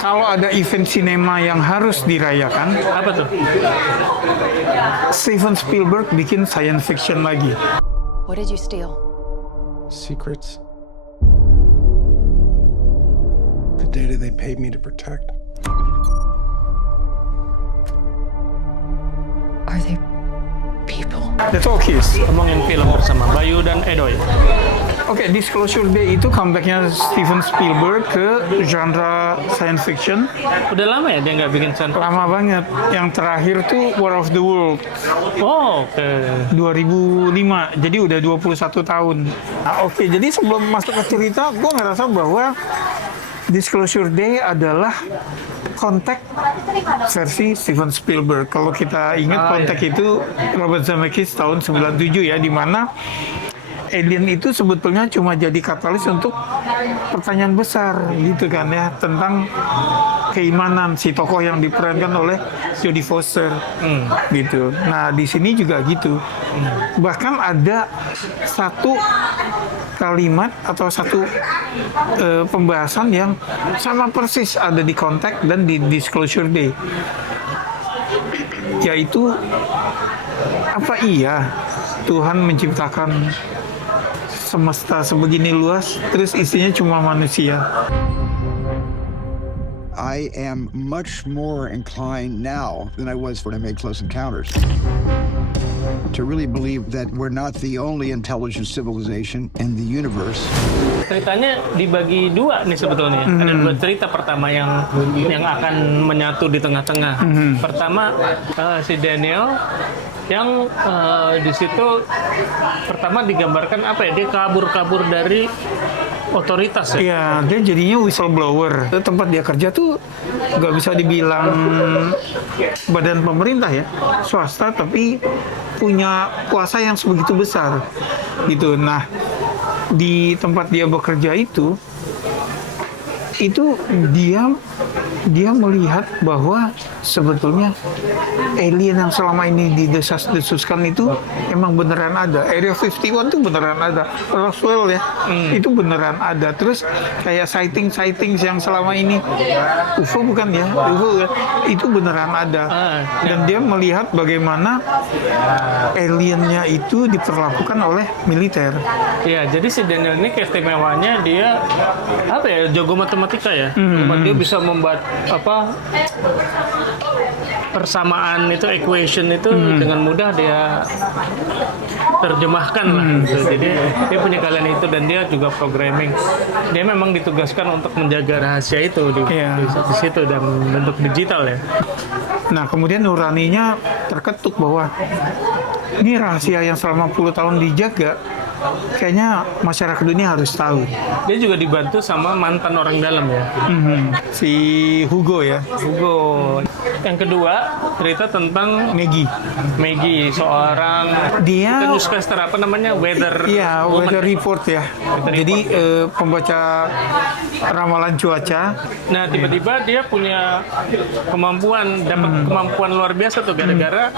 Kalau ada event sinema yang harus dirayakan, Apa tuh? Steven Spielberg bikin science fiction lagi. What did you steal? Secrets. The data they paid me to protect. Are they people? The Talkies. Ngomongin film bersama Bayu dan Edoy. Oke, Disclosure Day itu comebacknya Steven Spielberg ke genre science fiction. Udah lama ya dia nggak bikin science fiction? Lama banget. Yang terakhir tuh War of the World Oh, oke. 2005. Jadi udah 21 tahun. Nah, oke, jadi sebelum masuk ke cerita, gue ngerasa bahwa Disclosure Day adalah Contact versi Steven Spielberg. Kalau kita ingat Contact itu Robert Zemeckis tahun 97 ya, di mana alien itu sebetulnya cuma jadi katalis untuk pertanyaan besar gitu kan ya, tentang keimanan si tokoh yang diperankan oleh Jodie Foster gitu. Nah di sini juga gitu. Bahkan ada satu kalimat atau satu pembahasan yang sama persis ada di Contact dan di Disclosure Day, yaitu apa iya Tuhan menciptakan semesta sebegini luas, terus isinya cuma manusia. I am much more inclined now than I was when I made Close Encounters to really believe that we're not the only intelligent civilization in the universe. Ceritanya dibagi dua nih sebetulnya. Ada dua cerita pertama yang akan menyatu di tengah-tengah. Pertama si Daniel yang di situ pertama digambarkan apa ya, dia kabur dari otoritas ya. Iya, dia jadinya whistleblower. Tempat dia kerja tuh nggak bisa dibilang badan pemerintah ya, swasta, tapi punya kuasa yang sebegitu besar gitu. Nah, di tempat dia bekerja itu dia melihat bahwa sebetulnya alien yang selama ini didesas-desuskan itu emang beneran ada. Area 51 tuh beneran ada. Roswell ya, itu beneran ada. Terus kayak sightings yang selama ini UFO bukan ya? UFO ya, itu beneran ada. Dan dia melihat bagaimana aliennya itu diperlakukan oleh militer. Iya, jadi si Daniel ini keistimewaannya dia apa ya, jago matematika ya. Dia bisa membuat apa persamaan itu, equation itu dengan mudah dia terjemahkan lah gitu. Jadi dia punya kalian itu dan dia juga programming. Dia memang ditugaskan untuk menjaga rahasia itu di situ dan bentuk digital ya. Nah kemudian nuraninya terketuk bahwa ini rahasia yang selama puluh tahun dijaga, kayaknya masyarakat dunia harus tahu. Dia juga dibantu sama mantan orang dalam ya. Si Hugo ya. Hugo. Yang kedua cerita tentang Maggie, seorang newscaster apa namanya, weather. Iya, weather report ya. Jadi pembaca ramalan cuaca. Nah tiba-tiba dia punya kemampuan, dapat kemampuan luar biasa tuh gara-gara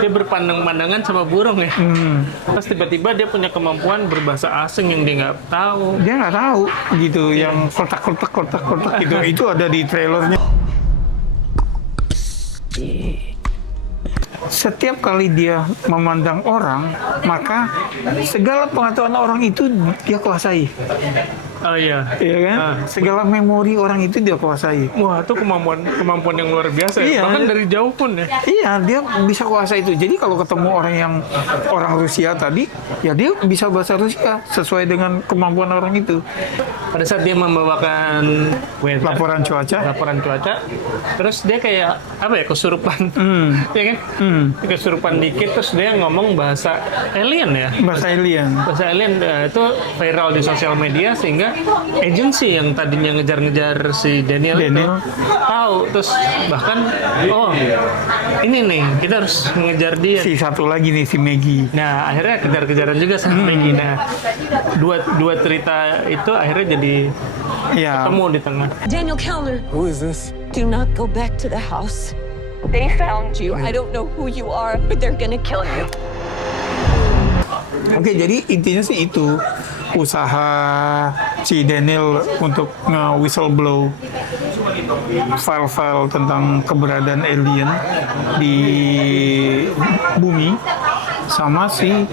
dia berpandang-pandangan sama burung ya. Terus tiba-tiba dia punya kemampuan berbahasa asing yang dia nggak tahu. Dia nggak tahu gitu, yang kotak-kotak gitu. Itu ada di trailernya. Setiap kali dia memandang orang, maka segala pengetahuan orang itu dia kuasai. Oh iya. Iya kan? Segala memori orang itu dia kuasai. Wah, itu kemampuan yang luar biasa ya. Iya. Bahkan dari jauh pun ya. Iya, dia bisa kuasai itu. Jadi kalau ketemu orang Rusia tadi, ya dia bisa bahasa Rusia sesuai dengan kemampuan orang itu. Pada saat dia membawakan Laporan cuaca, terus dia kayak apa ya, kesurupan. Ya kan? Kesurupan dikit, terus dia ngomong bahasa alien ya. Bahasa alien itu viral di sosial media sehingga agensi yang tadinya ngejar-ngejar si Daniel itu tahu, terus bahkan ini nih kita harus ngejar dia. Si satu lagi nih, si Maggie. Nah akhirnya kejar-kejaran juga sama Maggie. Nah dua cerita itu akhirnya jadi ketemu di tengah. Daniel Kellner. Who is this? Do not go back to the house. They found you. I don't know who you are, but they're gonna kill you. Oke, jadi intinya sih itu. usaha si Daniel untuk whistleblow file-file tentang keberadaan alien di bumi, sama si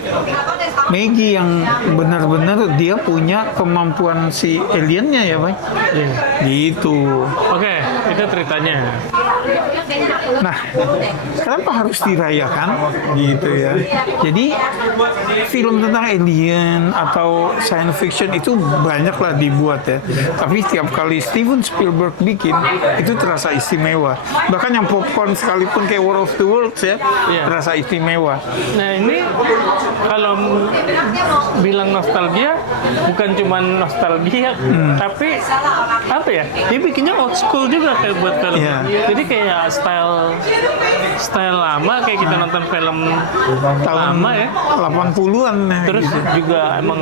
Maggie yang benar-benar dia punya kemampuan si aliennya ya, Bang. Gitu. Oke, itu ceritanya. Nah, kenapa harus dirayakan gitu ya? Jadi film tentang alien atau science fiction itu banyaklah dibuat ya. Tapi setiap kali Steven Spielberg bikin itu terasa istimewa. Bahkan yang popcorn sekalipun kayak War of the Worlds ya, terasa istimewa. Nah ini kalau bilang nostalgia bukan cuma nostalgia, tapi apa ya? Dia bikinnya old school juga kayak buat film. Iya. Jadi kayak style lama kayak kita nonton film lama ya. 80-an ya, Terus gitu. juga emang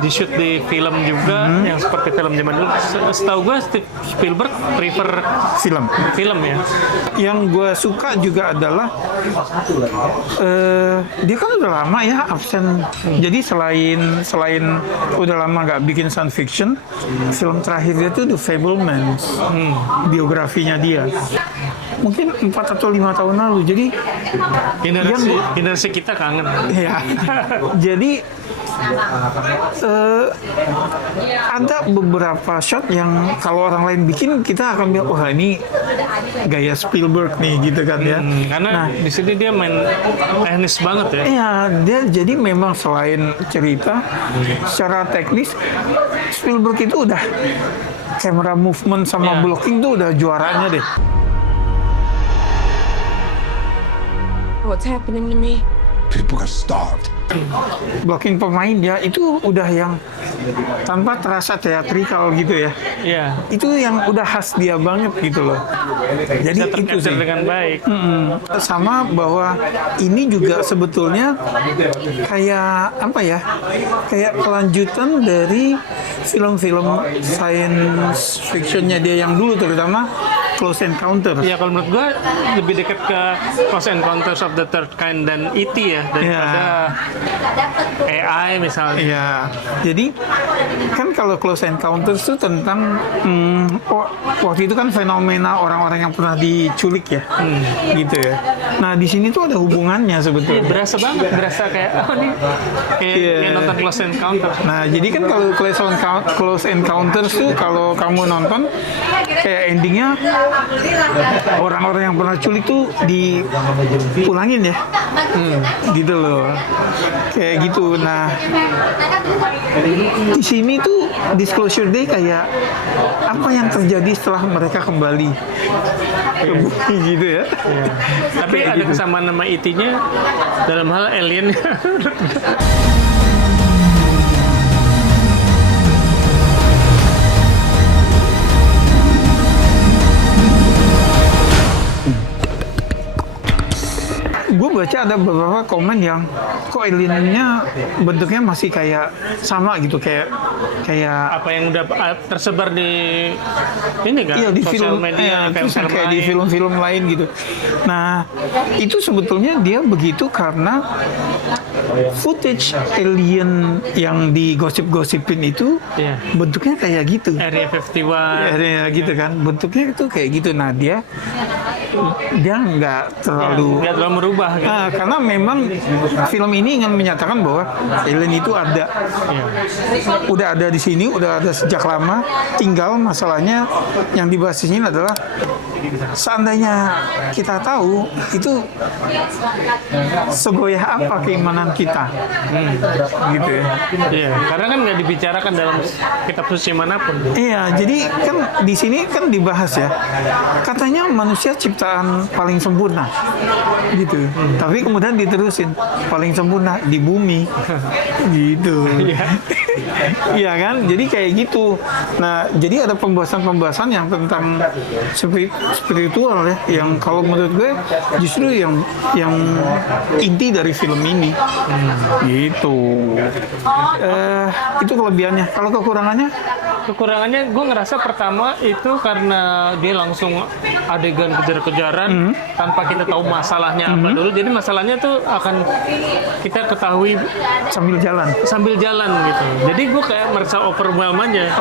di shoot di film juga yang seperti film zaman dulu. Setahu gue Spielberg prefer film ya. Yang gue suka juga adalah dia kan udah lama ya absen. Jadi selain udah lama nggak bikin science fiction, film terakhir dia tuh The Fabelmans, biografinya dia. Mungkin 4 atau 5 tahun lalu. Jadi Generasi kita kangen. ya. Jadi ada beberapa shot yang kalau orang lain bikin kita akan bilang wah ini gaya Spielberg nih gitu kan ya. Karena di sini dia main teknis banget ya. Iya, dia jadi memang selain cerita secara teknis Spielberg itu udah camera movement sama blocking tuh udah juaranya deh. What's happening to me? People are starved. Blocking pemain ya itu udah yang tanpa terasa teatrikal gitu ya. Iya. Itu yang udah khas dia banget gitu loh. Jadi Bisa itu tercapture sih. dengan baik. Sama bahwa ini juga sebetulnya kayak apa ya? Kayak kelanjutan dari film-film science fictionnya dia yang dulu terutama Close Encounters. Ya kalau menurut gue lebih dekat ke Close Encounters of the Third Kind dan E.T. ya daripada AI misalnya. Iya, jadi kan kalau Close Encounters itu tentang waktu itu kan fenomena orang-orang yang pernah diculik ya, gitu ya. Nah di sini tuh ada hubungannya Iya, sebetulnya. berasa banget, berasa kayak nih kayak nonton Close Encounters. Nah jadi kan kalau Close Encounters tuh kalau kamu nonton kayak endingnya orang-orang yang pernah culik tuh dipulangin ya, gitu loh, kayak gitu. Nah di sini tuh Disclosure Day kayak apa yang terjadi setelah mereka kembali ke bumi gitu ya. Tapi ada kesamaan nama E.T.-nya dalam hal alien. Gue baca ada beberapa komen yang kok aliennya bentuknya masih kayak sama gitu, kayak Apa yang udah tersebar di ini kan? iya di sosial film media, terus film kayak di lain. film-film lain gitu. Nah itu sebetulnya dia begitu karena footage alien yang digosip-gosipin itu Iya. bentuknya kayak gitu. Area 51. Ya, gitu kan, bentuknya itu kayak gitu. Nah dia nggak terlalu Nggak terlalu merubah gitu. Nah, karena memang film ini ingin menyatakan bahwa alien itu ada, udah ada di sini, udah ada sejak lama. Tinggal masalahnya yang dibahas di sini adalah seandainya kita tahu itu segoyah apa keimanan kita, gitu ya. Iya, karena kan nggak dibicarakan dalam kitab suci manapun. Iya, jadi kan di sini kan dibahas ya, katanya manusia ciptaan paling sempurna, gitu. Tapi kemudian diterusin paling sempurna di bumi, gitu. Iya kan, jadi kayak gitu. Nah, jadi ada pembahasan-pembahasan yang tentang spiritual ya, yang kalau menurut gue justru yang inti dari film ini, gitu. Itu kelebihannya. Kalau kekurangannya? kekurangannya gue ngerasa pertama itu karena dia langsung adegan kejar-kejaran tanpa kita tahu masalahnya apa dulu. Jadi masalahnya tuh akan kita ketahui sambil jalan gitu. Jadi gue kayak merasa overwhelmed aja.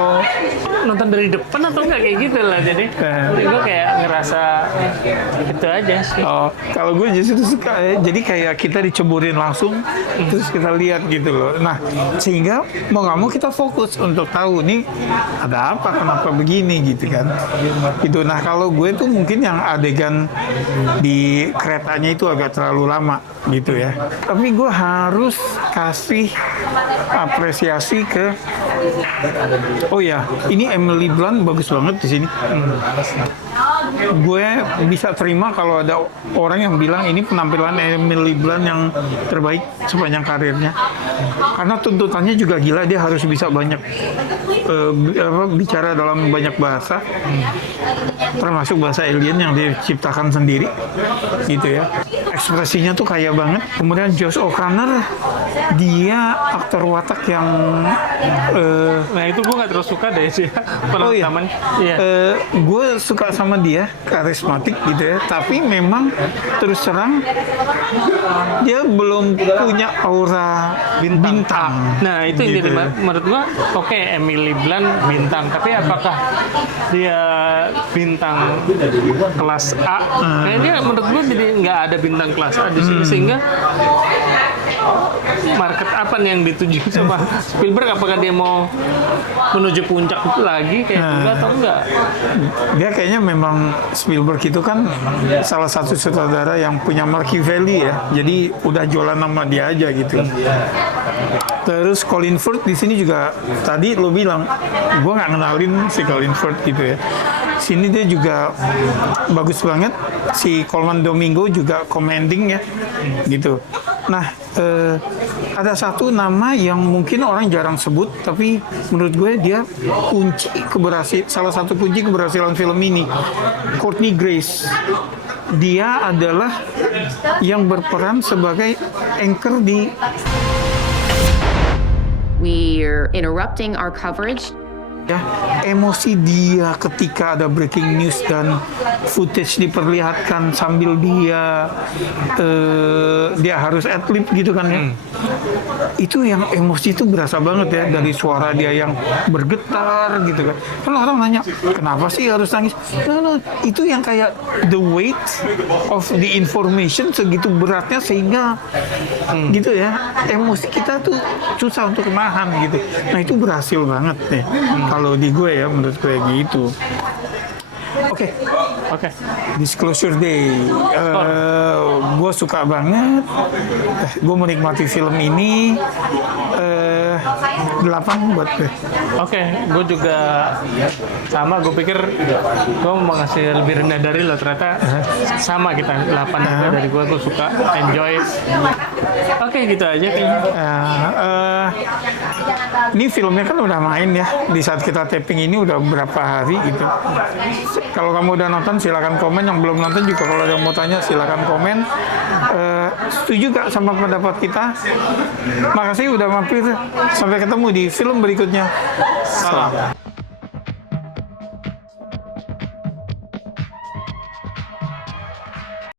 Nonton dari depan atau enggak kayak gitu lah. Jadi gue kayak ngerasa itu aja sih. Kalau gue justru suka jadi kayak kita diceburin langsung terus kita lihat gitu loh. Nah, sehingga mau nggak mau kita fokus untuk tahu nih ada apa, kenapa begini gitu kan. Gitu. Nah, kalau gue tuh mungkin yang adegan di keretanya itu agak terlalu lama gitu ya. Tapi gue harus kasih apresiasi ke ini Emily Blunt bagus banget di sini. Gue bisa terima kalau ada orang yang bilang ini penampilan Emily Blunt yang terbaik sepanjang karirnya. Karena tuntutannya juga gila, dia harus bisa banyak bicara dalam banyak bahasa, termasuk bahasa alien yang diciptakan sendiri, gitu ya. Ekspresinya tuh kaya banget. Kemudian Josh O'Connor, dia aktor watak yang nah itu gue nggak terus suka deh sih. Gue suka sama dia, karismatik gitu ya. Tapi memang terus terang dia belum punya aura bintang. Nah itu gitu yang jadi menurut gua oke, Emily Blunt bintang, tapi apakah dia bintang kelas A? Kayaknya menurut gua jadi nggak ada bintang kelas A di sini, sehingga market apa nih yang dituju sama Spielberg? Apakah dia mau menuju puncak lagi kayak enggak atau enggak? Dia kayaknya memang Spielberg itu kan salah satu sutradara yang punya Machiavelli ya. Jadi udah jualan nama dia aja gitu. Terus Colin Firth di sini juga tadi lo bilang, gue nggak kenalin si Colin Firth gitu ya. Sini dia juga bagus banget. Si Colman Domingo juga commanding ya, gitu. Nah, ada satu nama yang mungkin orang jarang sebut, tapi menurut gue dia salah satu kunci keberhasilan film ini. Courtney Grace. Dia adalah yang berperan sebagai anchor di We're interrupting our coverage. Ya, emosi dia ketika ada breaking news dan footage diperlihatkan sambil dia harus ad-lib gitu kan ya. Itu yang emosi itu berasa banget ya, dari suara dia yang bergetar gitu kan. Kan orang nanya, kenapa sih harus nangis? No, itu yang kayak the weight of the information segitu beratnya sehingga gitu ya, emosi kita tuh susah untuk menahan gitu. Nah itu berhasil banget nih. Kalau di gue ya, menurut gue gitu. Oke. Disclosure Day. Gue suka banget. Gue menikmati film ini. 8 buat gue. Oke, gue juga sama. Gue pikir gue mau ngasih lebih rendah dari lo. Ternyata sama kita 8 juga dari gue. Gue suka, enjoy. Oke, gitu aja kayaknya. Ini filmnya kan udah main ya. Di saat kita taping ini udah berapa hari gitu. Kalau kamu udah nonton silakan komen. Yang belum nonton juga kalau ada yang mau tanya silakan komen. Setuju gak sama pendapat kita? Makasih udah mampir. Sampai ketemu di film berikutnya. Salam.